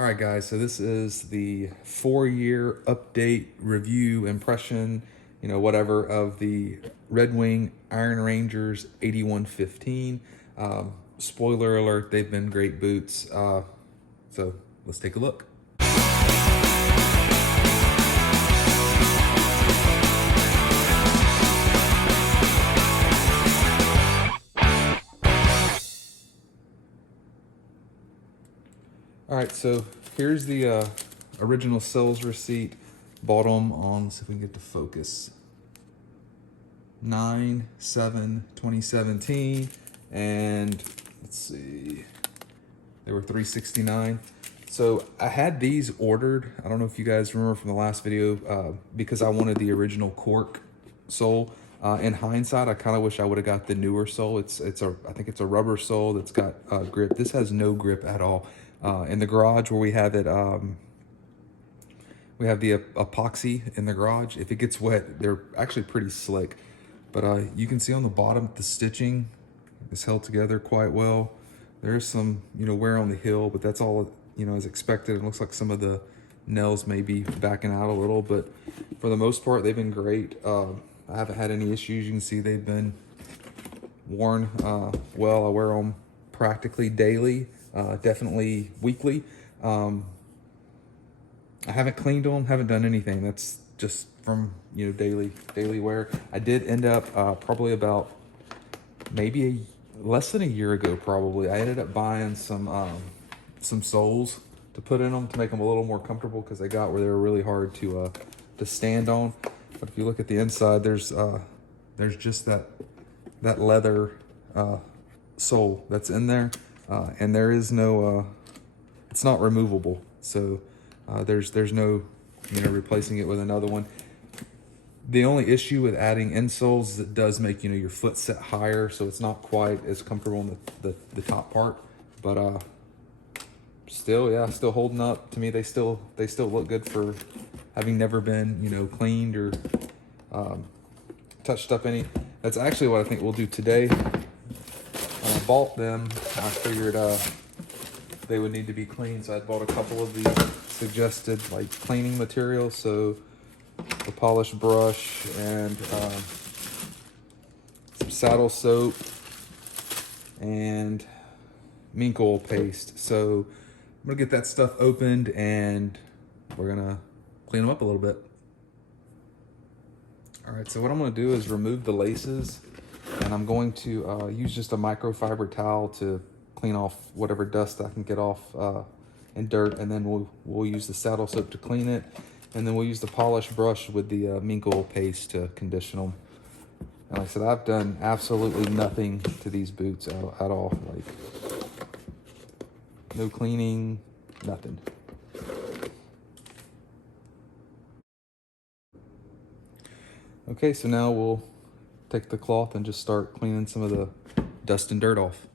All right, guys, so this is the 4-year update review impression, whatever, of the Red Wing Iron Rangers 8115. Spoiler alert, they've been great boots. So let's take a look. All right, so here's the original sales receipt. Bought them on, let's see if we can get to focus, 9/7/2017, and let's see, they were $369. So I had these ordered. I don't know if you guys remember from the last video, because I wanted the original cork sole. In hindsight, I kind of wish I would have got the newer sole. I think it's a rubber sole that's got grip. This has no grip at all. In the garage where we have it, we have the epoxy in the garage. If it gets wet, they're actually pretty slick. But you can see on the bottom, the stitching is held together quite well. There's some, wear on the heel, but that's all, as expected. It looks like some of the nails may be backing out a little, but for the most part, they've been great. I haven't had any issues. You can see they've been worn well. I wear them practically daily, definitely weekly. I haven't cleaned them, haven't done anything. That's just from, daily wear. I did end up probably about maybe less than a year ago, probably. I ended up buying some soles to put in them to make them a little more comfortable, because they got where they were really hard to stand on. But if you look at the inside, there's just that leather sole that's in there, and there is no it's not removable. So there's no replacing it with another one. The only issue with adding insoles is it does make your foot set higher, so it's not quite as comfortable in the top part. But still holding up. To me, they still look good for having never been cleaned or touched up any. That's actually what I think we'll do today. When I bought them, I figured they would need to be cleaned, so I bought a couple of the suggested cleaning materials. So a polished brush and some saddle soap and mink oil paste. So I'm gonna get that stuff opened and we're gonna clean them up a little bit. All right, so what I'm gonna do is remove the laces, and I'm going to use just a microfiber towel to clean off whatever dust I can get off and dirt, and then we'll use the saddle soap to clean it, and then we'll use the polished brush with the mink oil paste to condition them. And like I said, I've done absolutely nothing to these boots at all. No cleaning, nothing. Okay, so now we'll take the cloth and just start cleaning some of the dust and dirt off.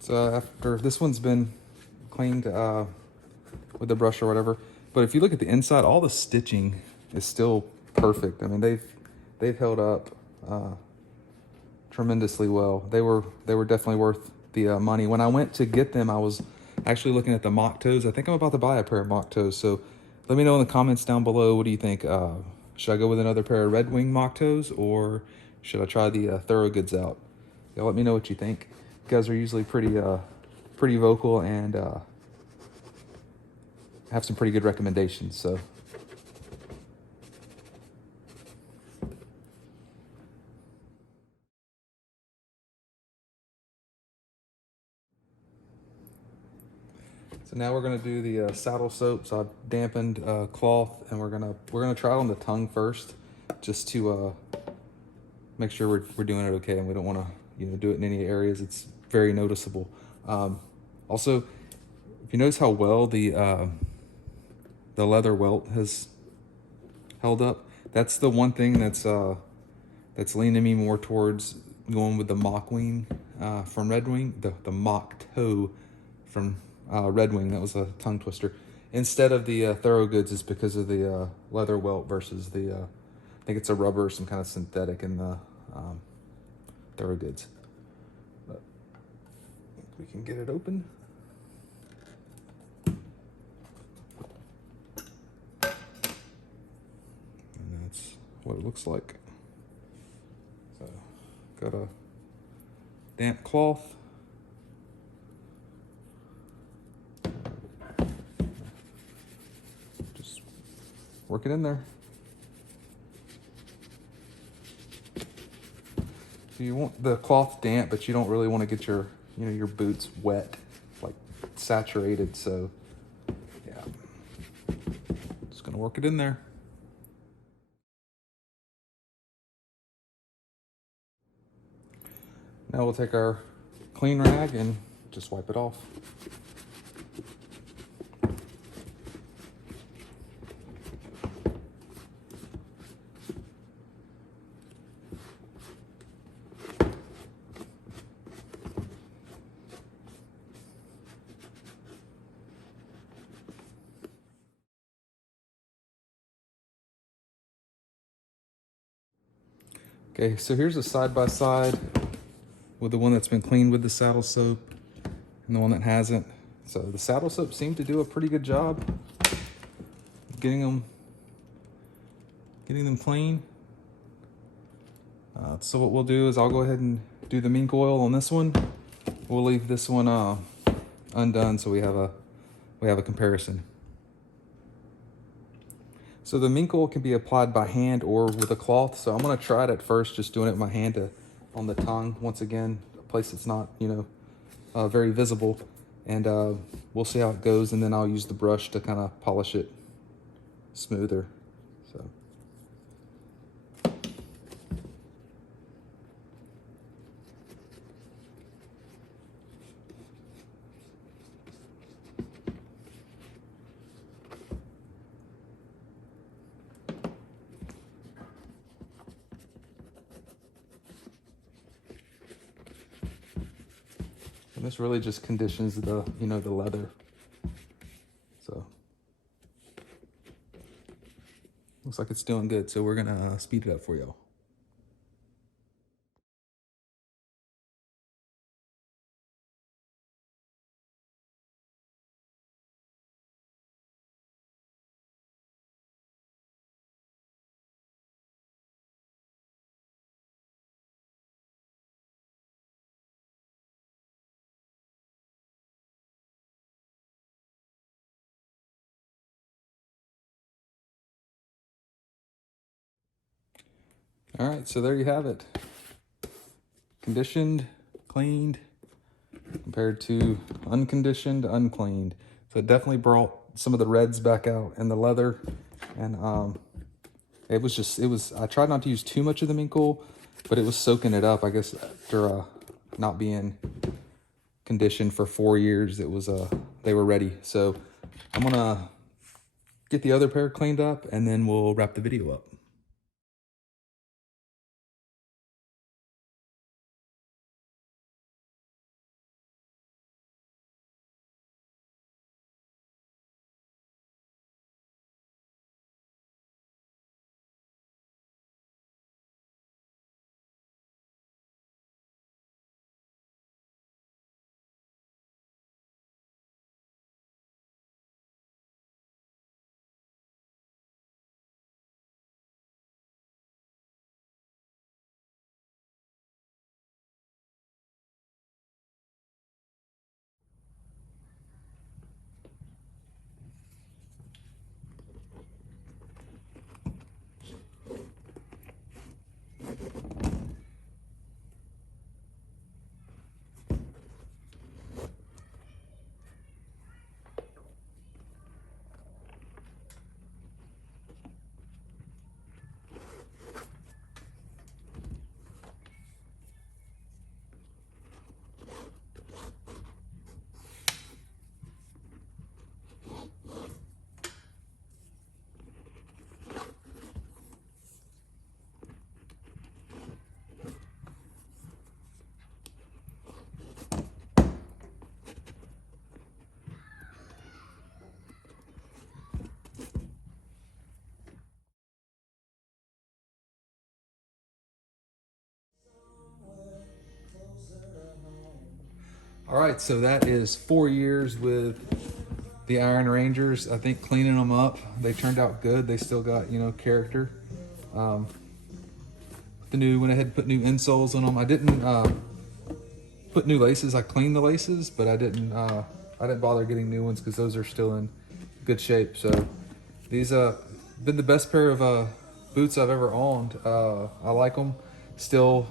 So after this one's been cleaned with the brush or whatever, but if you look at the inside, all the stitching is still perfect. I mean, they've held up tremendously well. They were definitely worth the money. When I went to get them, I was actually looking at the mock toes. I think I'm about to buy a pair of mock toes. So let me know in the comments down below. What do you think? Should I go with another pair of Red Wing mock toes, or should I try the Thorogoods out? Yeah, let me know what you think. You guys are usually pretty vocal and have some pretty good recommendations. So now we're gonna do the saddle soap. So I've dampened cloth, and we're gonna try it on the tongue first, just to make sure we're doing it okay, and we don't want to do it in any areas it's very noticeable. Also, if you notice how well the leather welt has held up, that's the one thing that's leaning me more towards going with the mock wing from Red Wing, the mock toe from Red Wing. That was a tongue twister. Instead of the Thorogoods, is because of the leather welt versus the I think it's a rubber, some kind of synthetic in the Thorogoods. But we can get it open. And that's what it looks like. So, got a damp cloth. Just work it in there. So you want the cloth damp, but you don't really want to get your, your boots wet, like saturated. So yeah, just gonna work it in there. Now we'll take our clean rag and just wipe it off. Okay, so here's a side-by-side with the one that's been cleaned with the saddle soap and the one that hasn't. So the saddle soap seemed to do a pretty good job getting them clean. So what we'll do is I'll go ahead and do the mink oil on this one. We'll leave this one undone so we have a comparison. So the mink oil can be applied by hand or with a cloth. So I'm gonna try it at first, just doing it with my hand on the tongue. Once again, a place that's not, very visible. And we'll see how it goes. And then I'll use the brush to kind of polish it smoother. So. And this really just conditions the, the leather. So looks like it's doing good. So we're gonna speed it up for y'all. All right, so there you have it. Conditioned, cleaned, compared to unconditioned, uncleaned. So it definitely brought some of the reds back out in the leather. And I tried not to use too much of the mink oil, but it was soaking it up. I guess after not being conditioned for 4 years, they were ready. So I'm gonna get the other pair cleaned up and then we'll wrap the video up. All right, so that is 4 years with the Iron Rangers. I think cleaning them up, they turned out good. They still got, you know, character. Went ahead and put new insoles on them. I didn't put new laces. I cleaned the laces, but I didn't bother getting new ones because those are still in good shape. So these been the best pair of boots I've ever owned. I like them. Still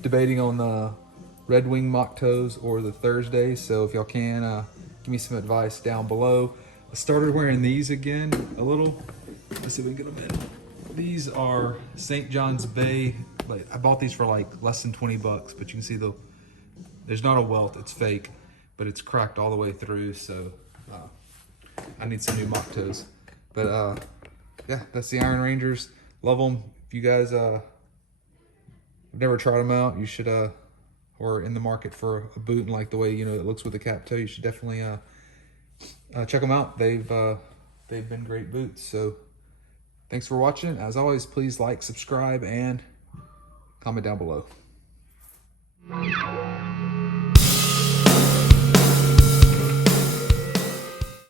debating on the Red Wing mock toes or the Thursday. So if y'all can give me some advice down below. I started wearing these again a little. Let's see if we can get them in. These are St. John's Bay. Like, I bought these for like less than 20 bucks, but you can see there's not a welt, it's fake, but it's cracked all the way through. So I need some new mock toes. But yeah, that's the Iron Rangers. Love them. If you guys have never tried them out, you should or in the market for a boot and like the way, you know, it looks with the cap toe, you should definitely check them out. They've been great boots. So thanks for watching. As always, please like, subscribe, and comment down below.